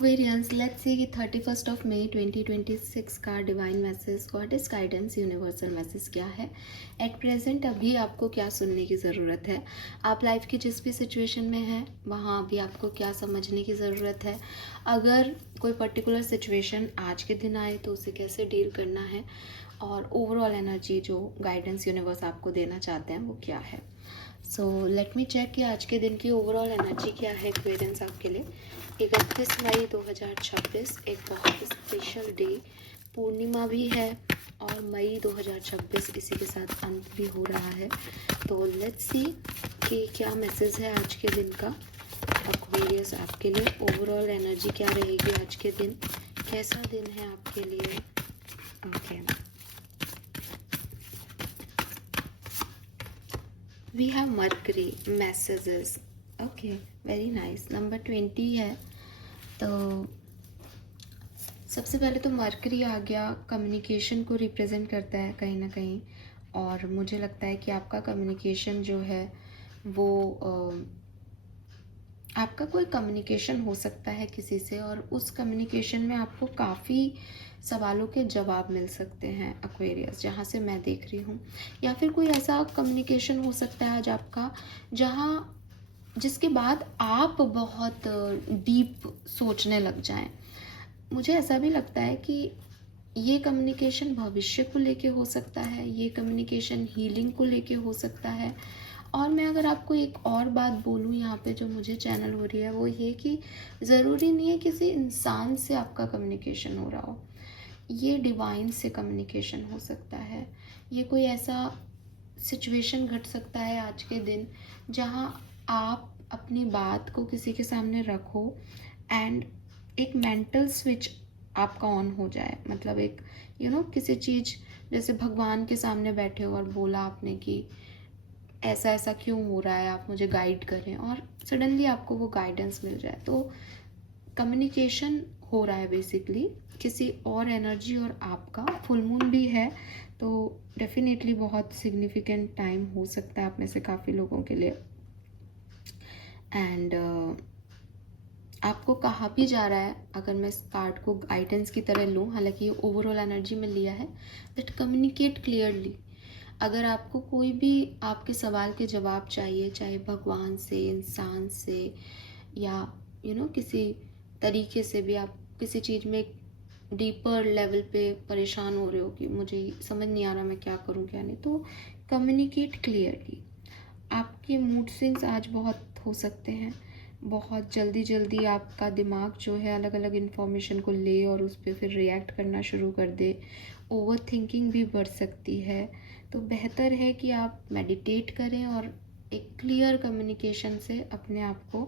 Aquarians, let's see कि 31 मई 2026 का divine message, goddess guidance, universal message क्या है एट प्रेजेंट। अभी आपको क्या सुनने की ज़रूरत है, आप लाइफ की जिस भी सिचुएशन में हैं वहाँ अभी आपको क्या समझने की ज़रूरत है। अगर कोई पर्टिकुलर सिचुएशन आज के दिन आए तो उसे कैसे डील करना है, और ओवरऑल एनर्जी जो गाइडेंस यूनिवर्स आपको देना चाहते हैं वो क्या है। सो लेट मी चेक कि आज के दिन की ओवरऑल एनर्जी क्या है एक्वेरियंस आपके लिए। 31 मई 2026 एक बहुत स्पेशल डे, पूर्णिमा भी है और मई 2026 इसी के साथ अंत भी हो रहा है। तो लेट्स सी कि क्या मैसेज है आज के दिन का एक्वेरियस आपके लिए। ओवरऑल एनर्जी क्या रहेगी आज के दिन, कैसा दिन है आपके लिए। Okay, we have mercury messages. Okay, very nice. Number 20 है। तो सबसे पहले तो मर्करी आ गया, कम्युनिकेशन को रिप्रेजेंट करता है कहीं ना कहीं, और मुझे लगता है कि आपका कम्युनिकेशन जो है वो आपका कोई कम्युनिकेशन हो सकता है किसी से, और उस कम्युनिकेशन में आपको काफ़ी सवालों के जवाब मिल सकते हैं एक्वेरियस, जहाँ से मैं देख रही हूँ। या फिर कोई ऐसा कम्युनिकेशन हो सकता है आज आपका जहाँ जिसके बाद आप बहुत डीप सोचने लग जाएं। मुझे ऐसा भी लगता है कि ये कम्युनिकेशन भविष्य को लेके हो सकता है, ये कम्युनिकेशन हीलिंग को लेके हो सकता है। और मैं अगर आपको एक और बात बोलूँ यहाँ पे जो मुझे चैनल हो रही है वो ये कि ज़रूरी नहीं है किसी इंसान से आपका कम्युनिकेशन हो रहा हो, ये डिवाइन से कम्युनिकेशन हो सकता है। ये कोई ऐसा सिचुएशन घट सकता है आज के दिन जहाँ आप अपनी बात को किसी के सामने रखो एंड एक मेंटल स्विच आपका ऑन हो जाए। मतलब एक किसी चीज़, जैसे भगवान के सामने बैठे हो और बोला आपने कि ऐसा ऐसा क्यों हो रहा है, आप मुझे गाइड करें, और सडनली आपको वो गाइडेंस मिल जाए। तो कम्युनिकेशन हो रहा है बेसिकली किसी और एनर्जी और आपका। फुल मून भी है तो डेफिनेटली बहुत सिग्निफिकेंट टाइम हो सकता है आप में से काफ़ी लोगों के लिए। एंड आपको कहा भी जा रहा है, अगर मैं इस कार्ड को गाइडेंस की तरह लूँ, हालांकि ये ओवरऑल एनर्जी में लिया है, दैट कम्युनिकेट क्लियरली। अगर आपको कोई भी आपके सवाल के जवाब चाहिए, चाहे भगवान से, इंसान से, या किसी तरीके से भी आप किसी चीज़ में डीपर लेवल पे परेशान हो रहे हो कि मुझे समझ नहीं आ रहा मैं क्या करूँ क्या नहीं, तो कम्युनिकेट क्लियरली। आपके मूड स्विंग्स आज बहुत हो सकते हैं, बहुत जल्दी जल्दी आपका दिमाग जो है अलग अलग इन्फॉर्मेशन को ले और उस पर फिर रिएक्ट करना शुरू कर दे। ओवर थिंकिंग भी बढ़ सकती है। तो बेहतर है कि आप मेडिटेट करें और एक क्लियर कम्युनिकेशन से अपने आप को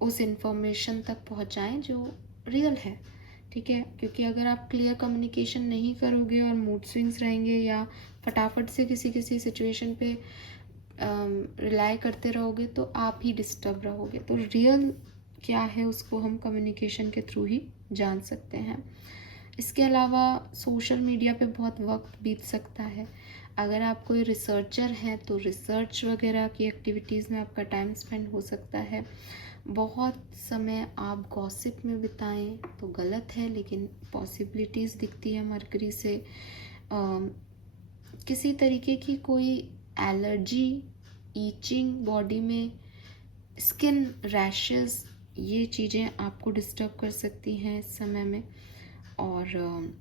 उस इन्फॉर्मेशन तक पहुंचाएं जो रियल है। ठीक है, क्योंकि अगर आप क्लियर कम्युनिकेशन नहीं करोगे और मूड स्विंग्स रहेंगे या फटाफट से किसी किसी सिचुएशन पे रिलाई करते रहोगे तो आप ही डिस्टर्ब रहोगे। तो रियल क्या है उसको हम कम्युनिकेशन के थ्रू ही जान सकते हैं। इसके अलावा सोशल मीडिया पे बहुत वक्त बीत सकता है। अगर आप कोई रिसर्चर हैं तो रिसर्च वगैरह की एक्टिविटीज़ में आपका टाइम स्पेंड हो सकता है। बहुत समय आप गॉसिप में बिताएं तो गलत है, लेकिन पॉसिबिलिटीज़ दिखती है मरकरी से। किसी तरीके की कोई एलर्जी, ईचिंग बॉडी में, स्किन रैशेस, ये चीज़ें आपको डिस्टर्ब कर सकती हैं इस समय में। और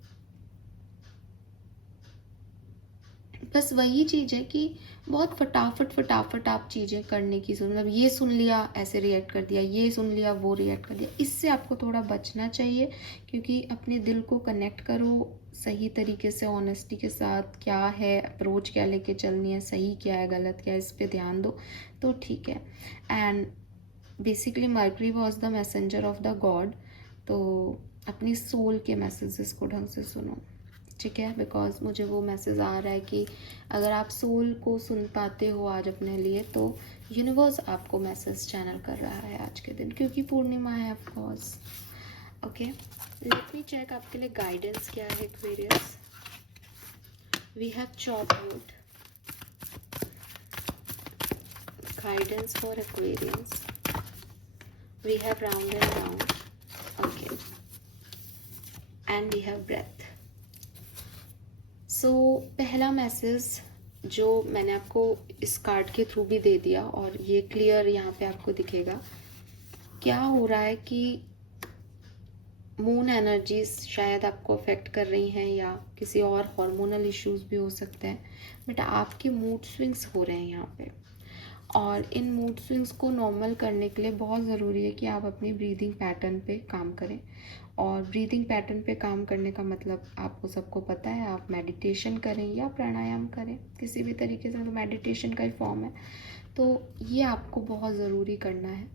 बस वही चीज़ है कि बहुत फटाफट आप चीज़ें करने की मतलब ये सुन लिया ऐसे रिएक्ट कर दिया, ये सुन लिया वो रिएक्ट कर दिया, इससे आपको थोड़ा बचना चाहिए। क्योंकि अपने दिल को कनेक्ट करो सही तरीके से, ऑनेस्टी के साथ, क्या है अप्रोच, क्या लेके चलनी है, सही क्या है गलत क्या है, इस पर ध्यान दो तो ठीक है। And basically mercury was the messenger of the God. तो अपनी सोल के मैसेजेस को ढंग से सुनो, ठीक है। बिकॉज मुझे वो मैसेज आ रहा है कि अगर आप सोल को सुन पाते हो आज अपने लिए तो यूनिवर्स आपको मैसेज चैनल कर रहा है आज के दिन, क्योंकि पूर्णिमा है of course. Okay, let me check आपके लिए गाइडेंस क्या है Aquarius. We have chop wood, guidance for Aquarians, we have round and round. Okay, and we have breath. So पहला मैसेज जो मैंने आपको इस कार्ड के थ्रू भी दे दिया और ये क्लियर यहाँ पे आपको दिखेगा, क्या हो रहा है कि मून एनर्जीज शायद आपको अफेक्ट कर रही हैं या किसी और हार्मोनल इश्यूज भी हो सकते हैं, बट आपके मूड स्विंग्स हो रहे हैं यहाँ पे। और इन मूड स्विंग्स को नॉर्मल करने के लिए बहुत ज़रूरी है कि आप अपनी ब्रीदिंग पैटर्न पे काम करें। और ब्रीदिंग पैटर्न पे काम करने का मतलब आपको सबको पता है, आप मेडिटेशन करें या प्राणायाम करें, किसी भी तरीके से, तो मेडिटेशन का ही फॉर्म है। तो ये आपको बहुत ज़रूरी करना है।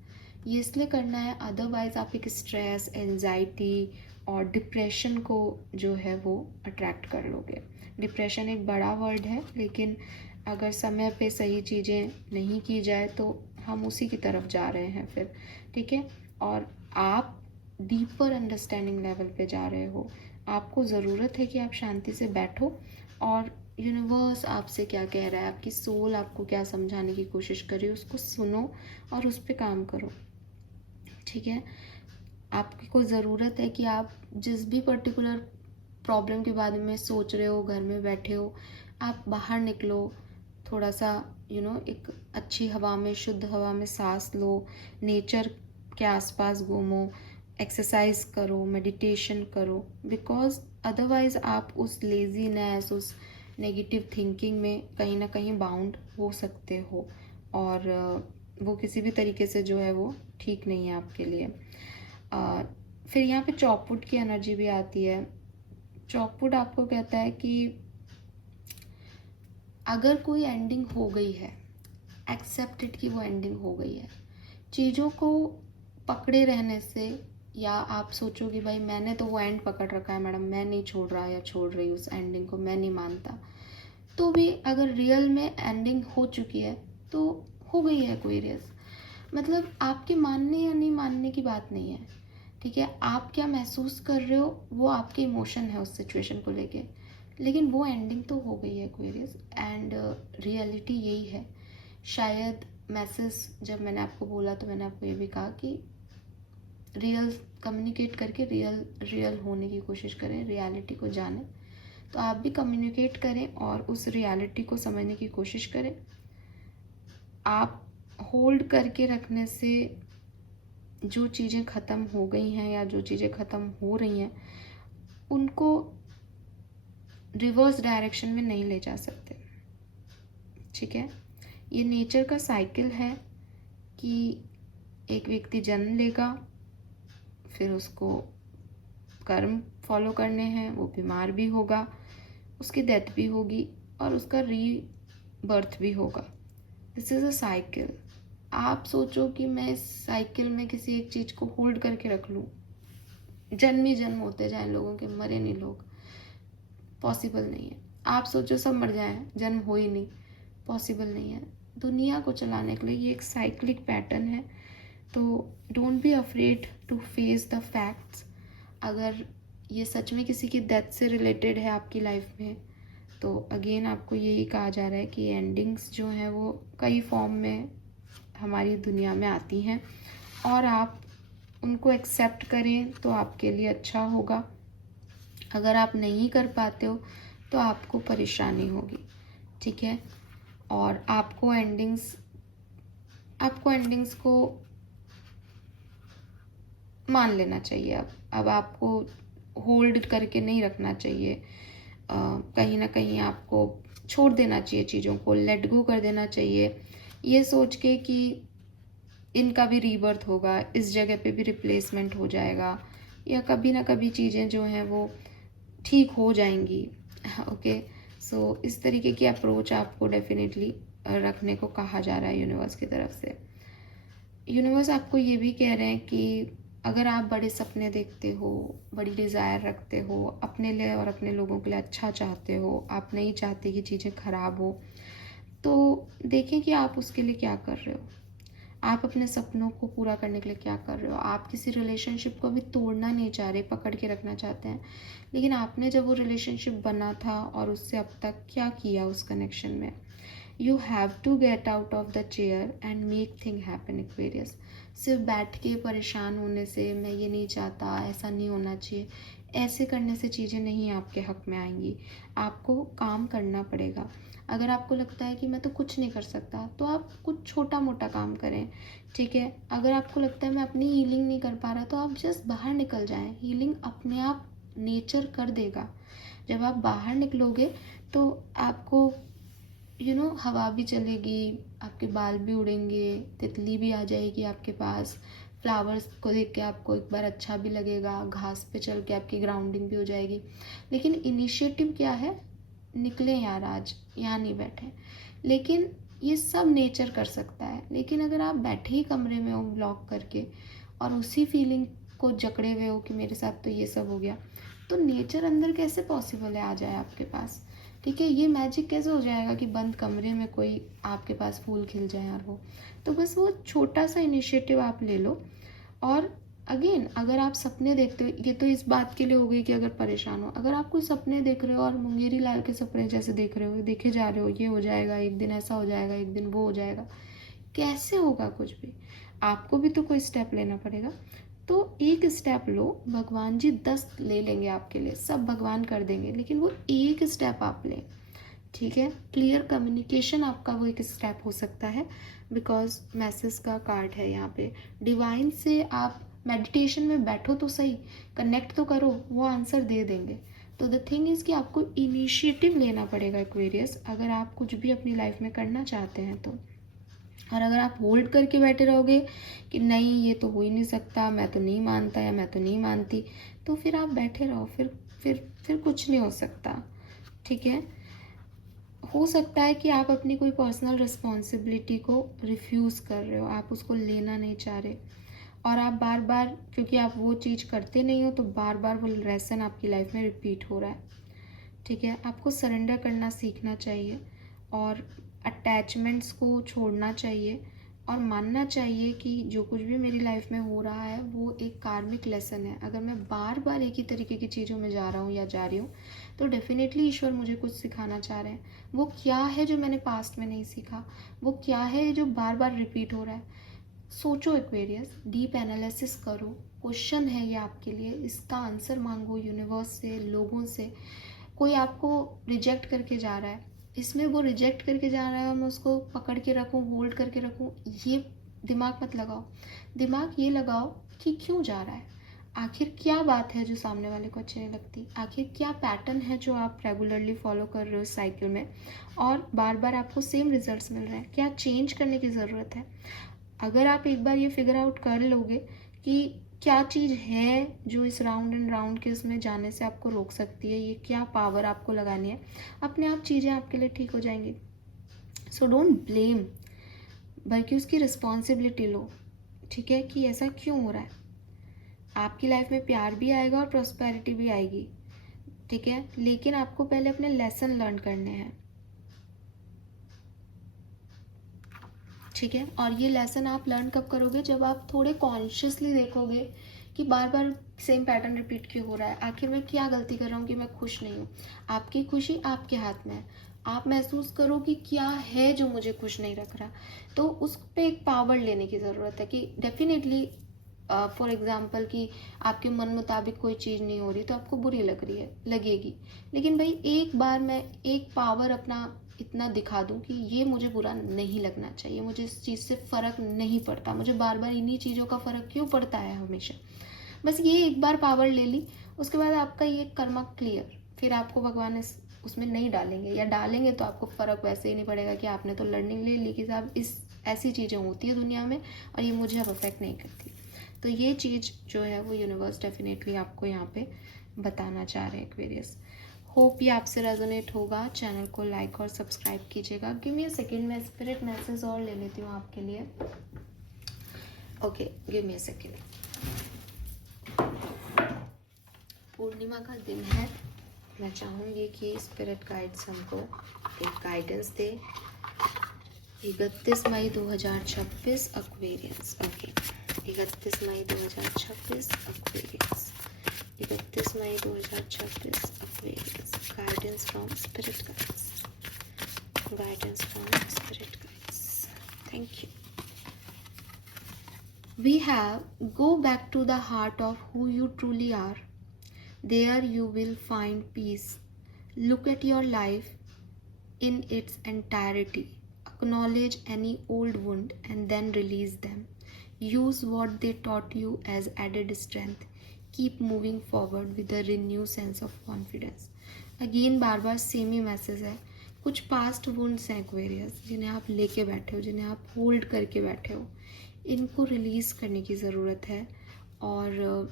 ये इसलिए करना है, अदरवाइज़ आप एक स्ट्रेस, एंजाइटी और डिप्रेशन को जो है वो अट्रैक्ट कर लोगे। डिप्रेशन एक बड़ा वर्ड है, लेकिन अगर समय पे सही चीज़ें नहीं की जाए तो हम उसी की तरफ जा रहे हैं फिर, ठीक है। और आप डीपर अंडरस्टैंडिंग लेवल पे जा रहे हो। आपको ज़रूरत है कि आप शांति से बैठो और यूनिवर्स आपसे क्या कह रहा है, आपकी सोल आपको क्या समझाने की कोशिश कर रही है, उसको सुनो और उस पर काम करो, ठीक है। आपको ज़रूरत है कि आप जिस भी पर्टिकुलर प्रॉब्लम के बारे में सोच रहे हो, घर में बैठे हो, आप बाहर निकलो, थोड़ा सा एक अच्छी हवा में, शुद्ध हवा में सांस लो, नेचर के आसपास घूमो, एक्सरसाइज करो, मेडिटेशन करो, बिकॉज अदरवाइज आप उस लेजीनेस, उस नेगेटिव थिंकिंग में कहीं ना कहीं बाउंड हो सकते हो और वो किसी भी तरीके से जो है वो ठीक नहीं है आपके लिए। फिर यहाँ पे चॉपवुड की एनर्जी भी आती है। चॉपवुड आपको कहता है कि अगर कोई एंडिंग हो गई है, एक्सेप्टेड कि वो एंडिंग हो गई है, चीज़ों को पकड़े रहने से, या आप सोचो कि भाई मैंने तो वो एंड पकड़ रखा है मैडम, मैं नहीं छोड़ रहा या छोड़ रही उस एंडिंग को, मैं नहीं मानता, तो भी अगर रियल में एंडिंग हो चुकी है तो हो गई है, कोई रेस, मतलब आपके मानने या नहीं मानने की बात नहीं है, ठीक है। आप क्या महसूस कर रहे हो वो आपके इमोशन है उस सिचुएशन को लेके, लेकिन वो एंडिंग तो हो गई है क्वेरीज, एंड रियलिटी यही है। शायद मैसेज जब मैंने आपको बोला तो मैंने आपको ये भी कहा कि रियल कम्युनिकेट करके रियल होने की कोशिश करें, रियलिटी को जानें। तो आप भी कम्युनिकेट करें और उस रियलिटी को समझने की कोशिश करें। आप होल्ड करके रखने से जो चीज़ें ख़त्म हो गई हैं या जो चीज़ें ख़त्म हो रही हैं उनको रिवर्स डायरेक्शन में नहीं ले जा सकते, ठीक है। ये नेचर का साइकिल है कि एक व्यक्ति जन्म लेगा, फिर उसको कर्म फॉलो करने हैं, वो बीमार भी होगा, उसकी डेथ भी होगी और उसका रीबर्थ भी होगा। This is a cycle. आप सोचो कि मैं इस साइकिल में किसी एक चीज़ को होल्ड करके रख लूँ, जन्म ही जन्म होते जाएं लोगों के, मरे नहीं लोग, पॉसिबल नहीं है। आप सोचो सब मर जाएं, जन्म हो ही नहीं, पॉसिबल नहीं है। दुनिया को चलाने के लिए ये एक साइक्लिक पैटर्न है। तो don't be afraid to face the facts. अगर ये सच में किसी की डेथ से रिलेटेड है आपकी लाइफ में, तो अगेन आपको यही कहा जा रहा है कि एंडिंग्स जो हैं वो कई फॉर्म में हमारी दुनिया में आती हैं और आप उनको एक्सेप्ट करें तो आपके लिए अच्छा होगा। अगर आप नहीं कर पाते हो तो आपको परेशानी होगी, ठीक है। और आपको एंडिंग्स को मान लेना चाहिए। अब आपको होल्ड करके नहीं रखना चाहिए, कहीं ना कहीं आपको छोड़ देना चाहिए, चीज़ों को लेट गो कर देना चाहिए, ये सोच के कि इनका भी रीबर्थ होगा, इस जगह पे भी रिप्लेसमेंट हो जाएगा, या कभी ना कभी चीज़ें जो हैं वो ठीक हो जाएंगी। ओके, सो इस तरीके की अप्रोच आपको डेफिनेटली रखने को कहा जा रहा है यूनिवर्स की तरफ से। यूनिवर्स आपको ये भी कह रहे हैं कि अगर आप बड़े सपने देखते हो, बड़ी डिज़ायर रखते हो, अपने लिए और अपने लोगों के लिए अच्छा चाहते हो, आप नहीं चाहते कि चीज़ें ख़राब हो, तो देखें कि आप उसके लिए क्या कर रहे हो। आप अपने सपनों को पूरा करने के लिए क्या कर रहे हो। आप किसी रिलेशनशिप को भी तोड़ना नहीं चाह रहे, पकड़ के रखना चाहते हैं, लेकिन आपने जब वो रिलेशनशिप बना था और उससे अब तक क्या किया उस कनेक्शन में। You have to get out of the chair and make thing happen, Aquarius. सिर्फ बैठ के परेशान होने से, मैं ये नहीं चाहता, ऐसा नहीं होना चाहिए, ऐसे करने से चीज़ें नहीं आपके हक में आएंगी। आपको काम करना पड़ेगा। अगर आपको लगता है कि मैं तो कुछ नहीं कर सकता, तो आप कुछ छोटा मोटा काम करें, ठीक है। अगर आपको लगता है मैं अपनी हीलिंग नहीं कर पा रहा, तो आप जस्ट बाहर निकल जाएं। हीलिंग अपने आप नेचर कर देगा। जब आप बाहर निकलोगे तो आपको हवा भी चलेगी, आपके बाल भी उड़ेंगे, तितली भी आ जाएगी आपके पास, फ्लावर्स को देख के आपको एक बार अच्छा भी लगेगा, घास पे चल के आपकी ग्राउंडिंग भी हो जाएगी। लेकिन इनिशिएटिव क्या है? निकले यार, आज यहाँ नहीं बैठे। लेकिन ये सब नेचर कर सकता है। लेकिन अगर आप बैठे ही कमरे में हो ब्लॉक करके और उसी फीलिंग को जकड़े हुए हो कि मेरे साथ तो ये सब हो गया, तो नेचर अंदर कैसे पॉसिबल है आ जाए आपके पास? ठीक है, ये मैजिक कैसे हो जाएगा कि बंद कमरे में कोई आपके पास फूल खिल जाए और हो? तो बस वो छोटा सा इनिशिएटिव आप ले लो। और अगेन, अगर आप सपने देखते हो, ये तो इस बात के लिए हो गई कि अगर परेशान हो, अगर आप कोई सपने देख रहे हो और मुंगेरी लाल के सपने जैसे देख रहे हो, देखे जा रहे हो, ये हो जाएगा एक दिन, ऐसा हो जाएगा एक दिन, वो हो जाएगा, कैसे होगा कुछ भी? आपको भी तो कोई स्टेप लेना पड़ेगा। तो एक स्टेप लो, भगवान जी 10 ले लेंगे आपके लिए, सब भगवान कर देंगे, लेकिन वो एक स्टेप आप लें, ठीक है। क्लियर कम्युनिकेशन आपका वो एक स्टेप हो सकता है, बिकॉज मैसेज का कार्ड है यहाँ पे। डिवाइन से आप मेडिटेशन में बैठो तो सही, कनेक्ट तो करो, वो आंसर दे देंगे। तो द थिंग इज़ कि आपको इनिशिएटिव लेना पड़ेगा एक्वेरियस, अगर आप कुछ भी अपनी लाइफ में करना चाहते हैं तो। और अगर आप होल्ड करके बैठे रहोगे कि नहीं ये तो हो ही नहीं सकता, मैं तो नहीं मानता या मैं तो नहीं मानती, तो फिर आप बैठे रहो, फिर कुछ नहीं हो सकता, ठीक है। हो सकता है कि आप अपनी कोई पर्सनल रिस्पॉन्सिबिलिटी को रिफ्यूज़ कर रहे हो, आप उसको लेना नहीं चाह रहे, और आप बार बार, क्योंकि आप वो चीज़ करते नहीं हो, तो बार बार वो लेसन आपकी लाइफ में रिपीट हो रहा है, ठीक है। आपको सरेंडर करना सीखना चाहिए और अटैचमेंट्स को छोड़ना चाहिए और मानना चाहिए कि जो कुछ भी मेरी लाइफ में हो रहा है वो एक कार्मिक लेसन है। अगर मैं बार बार एक ही तरीके की चीज़ों में जा रहा हूँ या जा रही हूँ, तो डेफिनेटली ईश्वर मुझे कुछ सिखाना चाह रहे हैं। वो क्या है जो मैंने पास्ट में नहीं सीखा? वो क्या है जो बार बार रिपीट हो रहा है? सोचो एक्वेरियस, डीप एनालिसिस करो। क्वेश्चन है ये आपके लिए, इसका आंसर मांगो यूनिवर्स से, लोगों से। कोई आपको रिजेक्ट करके जा रहा है, इसमें वो रिजेक्ट करके जा रहा है और मैं उसको पकड़ के रखूँ, होल्ड करके रखूँ, ये दिमाग मत लगाओ। दिमाग ये लगाओ कि क्यों जा रहा है, आखिर क्या बात है जो सामने वाले को अच्छी नहीं लगती, आखिर क्या पैटर्न है जो आप रेगुलरली फॉलो कर रहे हो इस साइकिल में और बार बार आपको सेम रिजल्ट्स मिल रहे हैं, क्या चेंज करने की ज़रूरत है। अगर आप एक बार ये फिगर आउट कर लोगे कि क्या चीज़ है जो इस राउंड एंड राउंड के उसमें जाने से आपको रोक सकती है, ये क्या पावर आपको लगानी है, अपने आप चीज़ें आपके लिए ठीक हो जाएंगी। सो डोंट ब्लेम, बल्कि उसकी रिस्पॉन्सिबिलिटी लो, ठीक है, कि ऐसा क्यों हो रहा है। आपकी लाइफ में प्यार भी आएगा और प्रॉस्पेरिटी भी आएगी, ठीक है, लेकिन आपको पहले अपने लेसन लर्न करने हैं, ठीक है। और ये लेसन आप लर्न कब करोगे? जब आप थोड़े कॉन्शियसली देखोगे कि बार बार सेम पैटर्न रिपीट क्यों हो रहा है, आखिर मैं क्या गलती कर रहा हूँ कि मैं खुश नहीं हूँ। आपकी खुशी आपके हाथ में है, आप महसूस करो कि क्या है जो मुझे खुश नहीं रख रहा। तो उस पर एक पावर लेने की ज़रूरत है कि डेफिनेटली फॉर एग्जाम्पल कि आपके मन मुताबिक कोई चीज़ नहीं हो रही तो आपको बुरी लग रही है, लगेगी, लेकिन भाई एक बार मैं एक पावर अपना इतना दिखा दूं कि ये मुझे बुरा नहीं लगना चाहिए, मुझे इस चीज़ से फ़र्क नहीं पड़ता, मुझे बार बार इन्हीं चीज़ों का फ़र्क क्यों पड़ता है हमेशा। बस ये एक बार पावर ले ली, उसके बाद आपका ये कर्मा क्लियर, फिर आपको भगवान उसमें नहीं डालेंगे, या डालेंगे तो आपको फ़र्क वैसे ही नहीं पड़ेगा कि आपने तो लर्निंग ले ली कि साहब इस ऐसी चीज़ें होती है दुनिया में और ये मुझे अब अफेक्ट नहीं करती। तो ये चीज़ जो है वो यूनिवर्स डेफिनेटली आपको यहाँ पे बताना चाह रहे हैं एक्वेरियस। होप ये आपसे रेजोनेट होगा। चैनल को लाइक और सब्सक्राइब कीजिएगा। गिव मी अ सेकेंड, मैं स्पिरिट मैसेज और ले लेती हूँ आपके लिए। Okay, give me a second. पूर्णिमा का दिन है, मैं चाहूँगी कि स्पिरिट गाइड्स हमको एक गाइडेंस दे। 31 मई 2026 एक्वेरियस। ओके, 31 मई 2026 एक्वेरियस। 31 मई 2026 Aquarius. Guidance from spirit guides, guidance from spirit guides. Thank you. We have go back to the heart of who you truly are. There you will find peace. Look at your life in its entirety. Acknowledge any old wound and then release them. Use what they taught you as added strength. Keep moving forward with a renewed sense of confidence. Again bar bar same he message है. कुछ past wounds हैं Aquarius, जिन्हें आप लेके बैठे हो, जिन्हें आप होल्ड करके बैठे हो, इनको रिलीज़ करने की ज़रूरत है. और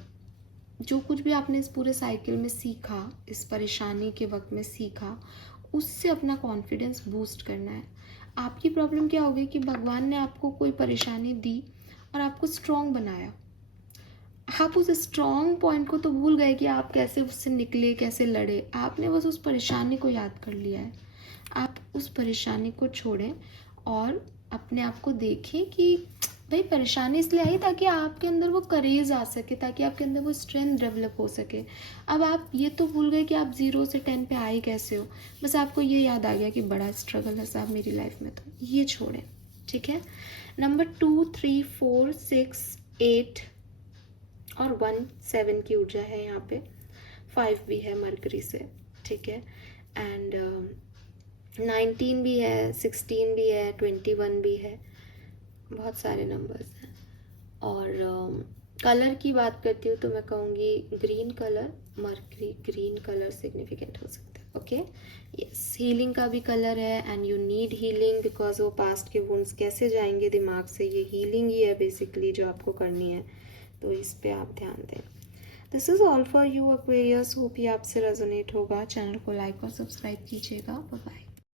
जो कुछ भी आपने इस पूरे साइकिल में सीखा, इस परेशानी के वक्त में सीखा, उससे अपना कॉन्फिडेंस बूस्ट करना है. आपकी प्रॉब्लम क्या होगी कि भगवान ने आपको कोई परेशानी दी और आपको स्ट्रॉन्ग बनाया. आप उस स्ट्रॉन्ग पॉइंट को तो भूल गए कि आप कैसे उससे निकले, कैसे लड़े. आपने बस उस परेशानी को याद कर लिया है. आप उस परेशानी को छोड़ें और अपने आप को देखें कि भाई परेशानी इसलिए आई ताकि आपके अंदर वो करेज आ सके, ताकि आपके अंदर वो स्ट्रेंथ डेवलप हो सके. अब आप ये तो भूल गए कि आप 0 से 10 पे आए कैसे हो. बस आपको ये याद आ गया कि बड़ा स्ट्रगल है साहब मेरी लाइफ में, तो ये छोड़ें. ठीक है. नंबर 2, 3, 4, 6, 8 और 1, 7 की ऊर्जा है यहाँ पे. 5 भी है मरकरी से. ठीक है. एंड 19 भी है, 16 भी है, 21 भी है. बहुत सारे नंबर्स हैं. और कलर की बात करती हूँ तो मैं कहूँगी green colour. Mercury green colour significant हो सकता है. ओके. यस. हीलिंग का भी कलर है and you need healing because वो पास्ट के वुंड्स कैसे जाएंगे दिमाग से, ये हीलिंग ही है बेसिकली जो आपको करनी है. तो इस पे आप ध्यान दें. This is all for you Aquarius. Hope ये आपसे रेजोनेट होगा. चैनल को लाइक और सब्सक्राइब कीजिएगा. Bye bye.